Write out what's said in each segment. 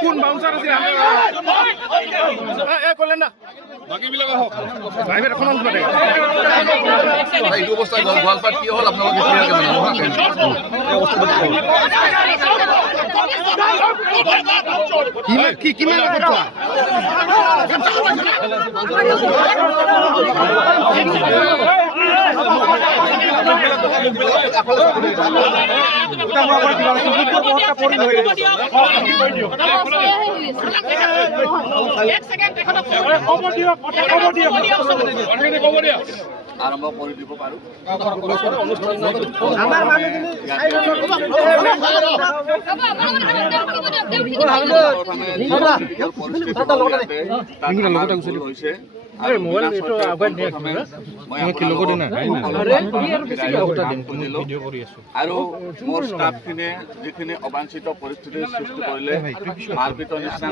কোন বাউন্সাৰ আছিল ক'লে না বাকীবিলাক আহক ড্ৰাইভাৰ এখন এইটো অৱস্থা গোৱালপাৰাত কি হ'ল আপোনালোকে কিমান আৰম্ভ কৰি দিব পাৰোঁ। আৰু মোৰ ষ্টাফখিনিয়ে যিখিনি অবাঞ্ছিত পৰিস্থিতিৰ সৃষ্টি কৰিলে মাৰপিটৰ নিচিনা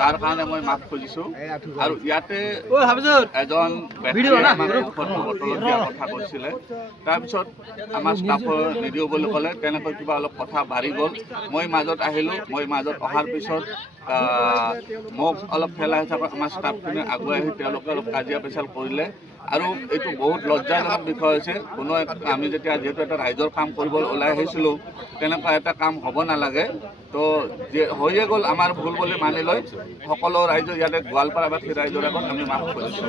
তাৰ কাৰণে মই মাফ খুজিছোঁ। আৰু ইয়াতে এজন বটলত দিয়া কথা কৈছিলে, তাৰপিছত আমাৰ ষ্টাফৰ নিদিওঁ বুলি ক'লে, তেনেকৈ কিবা অলপ কথা বাঢ়ি গ'ল। মই মাজত আহিলোঁ, মই মাজত অহাৰ পিছত মোক অলপ ঠেলা হিচাপত আমাৰ ষ্টাফখিনি আগুৱাই আহি তেওঁলোকে অলপ কাজিয়া পেচাল কৰিলে। আৰু এইটো বহুত লজ্জাজনক বিষয় হৈছে। কোনো আমি যেতিয়া যিহেতু এটা ৰাইজৰ কাম কৰিবলৈ ওলাই আহিছিলোঁ, তেনেকুৱা এটা কাম হ'ব নালাগে। তো হৈয়ে গ'ল, আমাৰ ভুল বুলি মানি লৈ সকলো ৰাইজ ইয়াতে গোৱালপাৰাবাসী ৰাইজৰ আগত আমি মাফ কৰিছোঁ।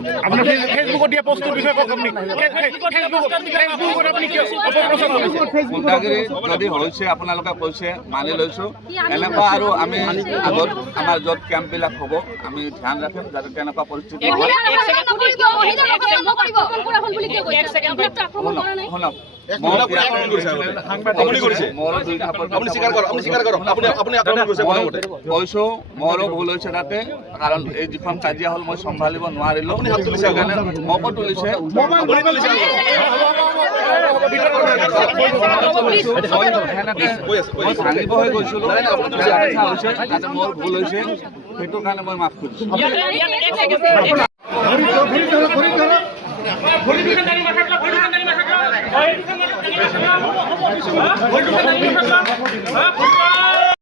গুণ্ডাগিৰি যদি হৈছে আপোনালোকে কৈছে, মানি লৈছোঁ। এনেকুৱা আৰু আমি আগত আমাৰ য'ত কেম্পবিলাক হ'ব আমি ধ্যান ৰাখিম যাতে তেনেকুৱা পৰিস্থিতি নহয়। কৈছোঁ মোৰো ভুল হৈছে তাতে, কাৰণ এই যিখন কাজিয়া হ'ল মই চম্ভালিব নোৱাৰিলোঁ, সেইকাৰণে মোকো তুলিছে। মই ভাঙিব হৈ গৈছিলোঁ, তাতে মোৰ ভুল হৈছে, সেইটো কাৰণে মই মাফ কৰিছোঁ। ভৰি